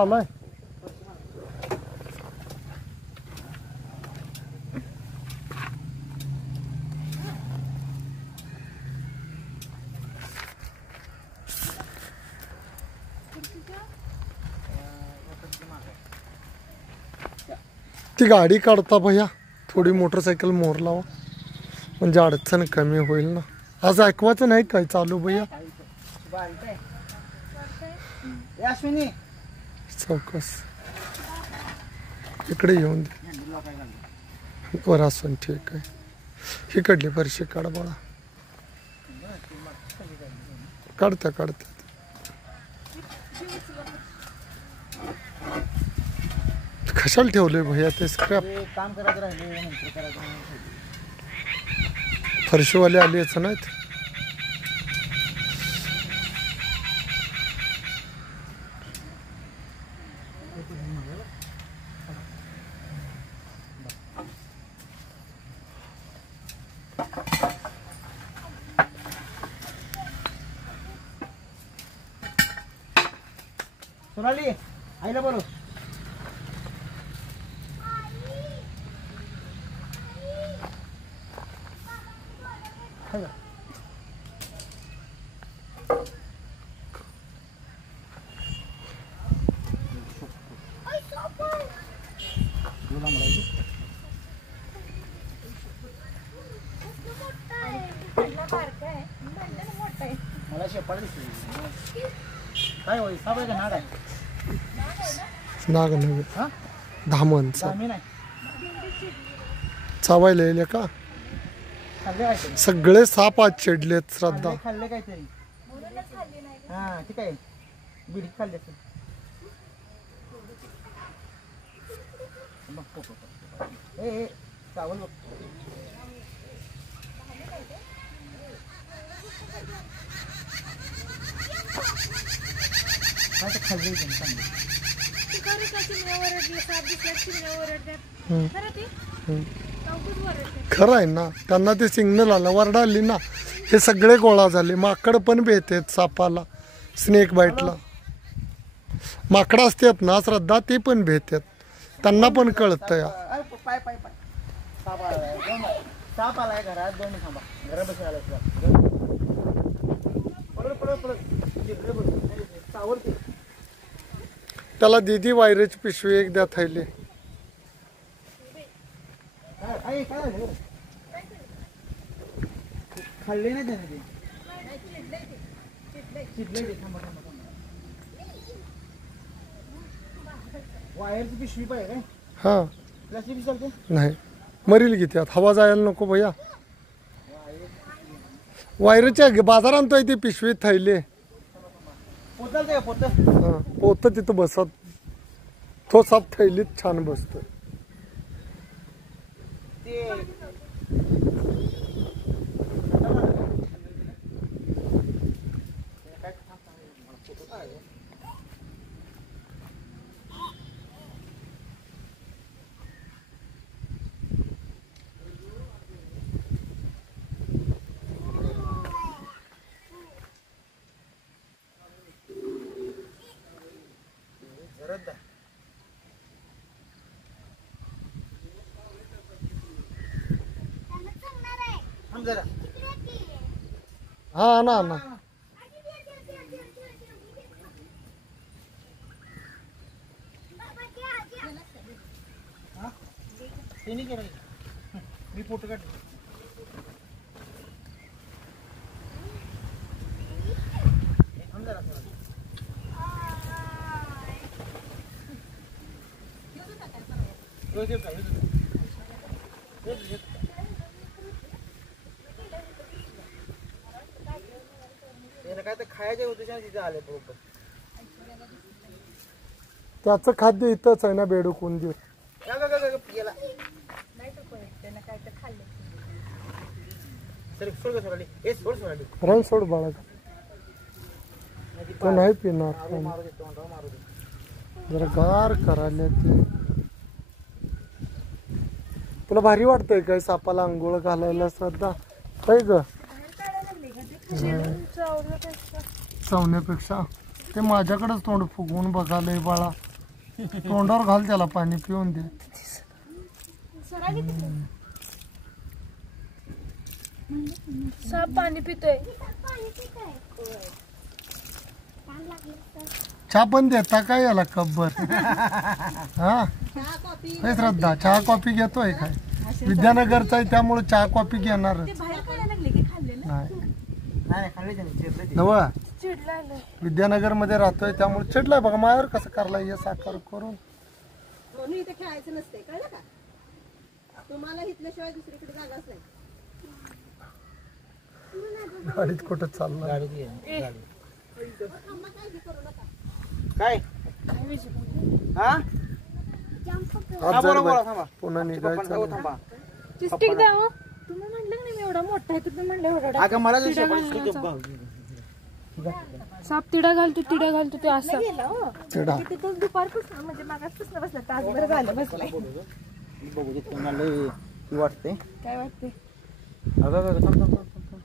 आलाय ती गाडी काढता भैया थोडी मोटरसायकल मोर लावा म्हणजे अडचण कमी होईल ना. आज ऐकवायचं नाही काय चालू भैया चौकस इकडे येऊन दे वर असून ठीक आहे. इकडली फरशी काढ बाळा काढत्या काढत्या कशाला ठेवले भैया ते स्क्रॅप काम करायचं राहिले नंतर करायचं फरशीवाले आलेच नाहीत. सोनाली आईला बोलव. मला शेपाड दिसली काय होईल साप आहे का नाग आहे. नाग नव्हे हा धामण आम्ही नाही चावायला येईल का खाल्ले काहीतरी सगळे साप आज चिडलेत श्रद्धा. खाल्ले काहीतरी हा ठीक आहे बिडी खाल्ले असेल. ए चावल बघ काय खाल्ले खरं आहे ना. त्यांना ते सिग्नल आलं वरडाली ना हे सगळे गोळा झाले. माकड पण भेटतात सापाला स्नेक बाईटला माकडं असतात ना श्रद्धा ते पण भेटतात त्यांना पण कळतं या. पाय पाय पाय साप आलाय घरात 2 मिनिट थांबा घरा बसून आलाय पडत पडत पडत चावरते. त्याला दीदी वायरेची पिशवी एक द्या थैली. काय खाल्ले नाही त्याने चिडले थांबा थांबा थांबा. वायरची पिशवी पाहिजे काय हा प्लास्टिक चालते नाही मरील की त्यात हवा जायला नको भैया. वायरच्या बाजारात ती पिशवी थैली पोतल पोत पोत तिथं बसत तो साप थैलीत छान बसतोय. हा ना ना मी फोटो काढ काय तर खायच्या उद्देशाने तिथे आले बरोबर. त्याचं खाद्य इथंच आहे ना बेडूक उंदीर. चल सोड गं सोडाली. ए सोड सोडाली. रन सोड बाळा तो नाही पिणार मारू दे तोंडावर मारू दे. जरा गार करायला ते तुला भारी वाटतंय काय सापाला आंघोळ घालायला श्रद्धा काय ग चावण्यापेक्षा ते माझ्याकडेच तोंड फुगवून बघालय बाळा तोंडावर घाल त्याला पाणी पिऊन दे साप पाणी पितोय चहा पण देता काय याला कब्बर हा काय श्रद्धा चहा कॉफी घेतोय काय विद्यानगरचा आहे त्यामुळे चहा कॉफी घेणारच नाही नाही खाल्ली त्याने चिरले. नव चिडला विद्यानगर मध्ये राहतोय त्यामुळे चिडलाय बघा माझ्यावर कसं करलाय हे साखर करून म्हणून इथे खेळायचं नसते कळलं का तुम्हाला इथल्याशिवाय दुसरीकडे जागाच नाही गाडीत कुठं चालणार गाडी दे, गाडी. काय हा आज बोला जर बोला थांबा. पुन्हा हो, निघायचं थांबा. स्टिक द्या हो. तुम्ही म्हणलं नाही मी एवढा मोठा आहे तुम्ही म्हणलं एवढा अगं मला तिडा साप तिडा घालतो ते असं गेला हो चिडा तिथं दुपारपासून म्हणजे मागासपासून बसला तासभर झालं बसलाय बघू दे मला लय ही वाटते. काय वाटते अगं थांब थांब थांब थांब.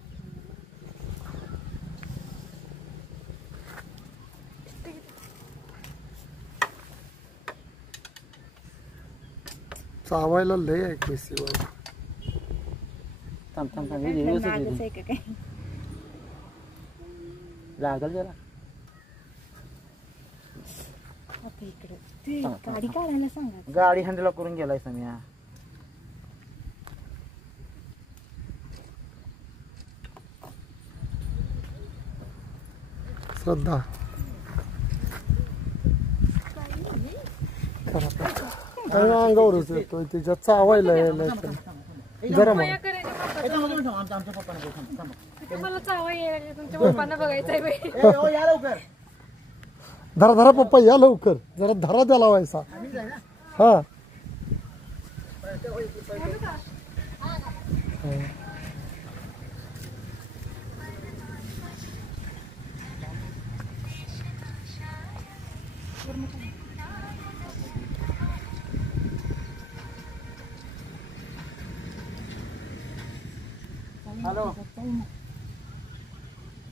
चावायला लय आहे केसीवर थांब थांब थांब. हे व्यवस्थित नागच घे. आहे का काय लागल जरा. आता इकडे ते गाडी काढायला सांगा गाडी हँडल करून गेलाय सम्या. श्रद्धा काय अंगावरच येतोय तिच्या चावायला यायला जरा मग माया करायची ए, थांबा, थांबा, थांबा. आमच्या पप्पाने बोल, थांब, थांबा. मला चावा यायला तुमच्या पप्पांना बघायचंय बाई ए, ओ, या लवकर. धरा धरा पप्पा या लवकर जरा धरा द्याला व्हायचा हा हॅलो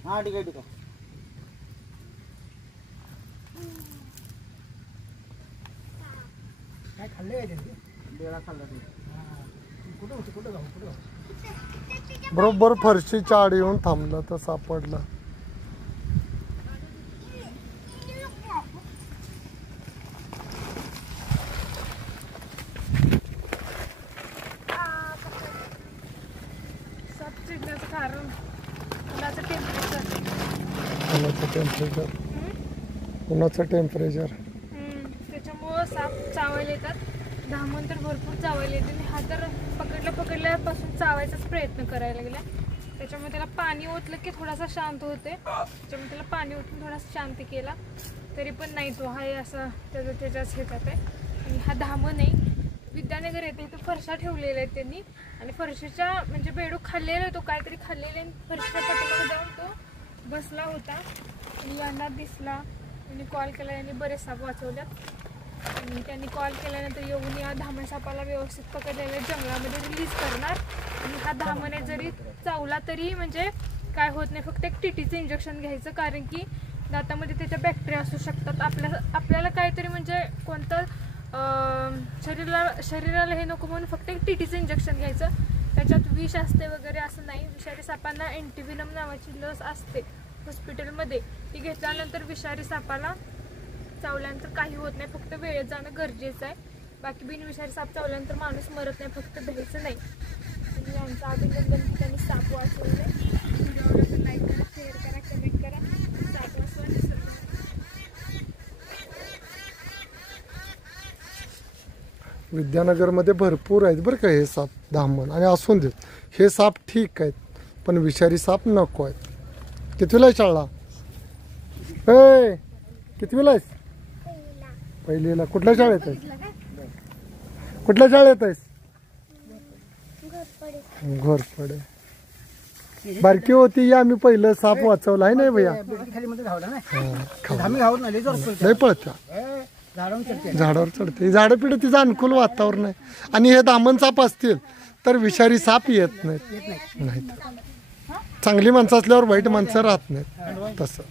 हा ठीक आहे ठीक आहे. काय खाल्ले बेळा खाल्ला तू कुठं होती कुठं जाऊ बरोबर फरशीच्या आड येऊन थांबलं तर सापडलं साप चिडण्याचं कारण उन्हाचं टेम्परेचर उन्हाचं टेम्परेचर त्याच्यामुळं साप चावायला येतात धामण तर भरपूर चावायला येते आणि हा तर पकडल्यापासून चावायचाच प्रयत्न करायला लागला त्याच्यामुळे त्याला पाणी ओतलं की थोडासा शांत होते त्याच्यामुळे त्याला पाणी ओतून थोडासा शांत केला तरी पण नाही तो हा असा त्याच्याच ह्याच्यात आहे आणि हा धामण आहे विद्यानगर येते इथं फरशा ठेवलेल्या आहेत त्यांनी आणि फरशीच्या म्हणजे बेडूक खाल्लेला तो काहीतरी खाल्लेले आणि फरशीच्या पाठीमागे जाऊन तो बसला होता आणि यांना दिसला आणि कॉल केला यांनी बरेच साप वाचवल्यात आणि त्यांनी कॉल केल्यानंतर येऊन या धामण सापाला व्यवस्थित पकडलेल्या जंगलामध्ये रिलीज करणार आणि हा धामणे जरी चावला तरी म्हणजे काय होत नाही फक्त एक टीटीचं इंजेक्शन घ्यायचं कारण की दातामध्ये त्याच्या बॅक्टेरिया असू शकतात आपल्याला काहीतरी म्हणजे कोणतं शरीराला हे नको म्हणून फक्त एक टीटीचं इंजेक्शन घ्यायचं त्याच्यात विष असते वगैरे असं नाही विषारी सापांना अँटीव्हिनम नावाची लस असते हॉस्पिटलमध्ये ती घेतल्यानंतर विषारी सापाला चावल्यानंतर काही होत नाही फक्त वेळेत जाणं गरजेचं आहे बाकी बिनविषारी साप चावल्यानंतर माणूस मरत नाही फक्त द्यायचं नाही आणि यांचं अभिनंदन की त्यांनी साप वाचवले व्हिडिओला लाईक करा शेअर करा कमेंट करा साप वाचवा निसर्ग विद्यानगरमध्ये भरपूर आहेत बरं का हे साप धामण आणि असून देत हे साप ठीक आहेत पण विषारी साप नको आहेत कितवीला आहे शाळा ए कितवीला आहेस पहिलीला कुठल्या शाळेत आहेस कुठल्या शाळेत आहेस घोरपडे बारकी होती या आम्ही पहिलं साप वाचवला आहे नाही भैया खाली मध्ये धावला ना खाऊ. आम्ही घावत नाही लय जोरात पळते. लय पळत्या झाडावर चढते. झाडावर चढते झाडं पिढं तिचं अनुकूल वातावरण आहे आणि हे दामन साप असतील तर विषारी साप येत नाहीत चांगली माणसं असल्यावर वाईट माणसं राहत नाहीत तसं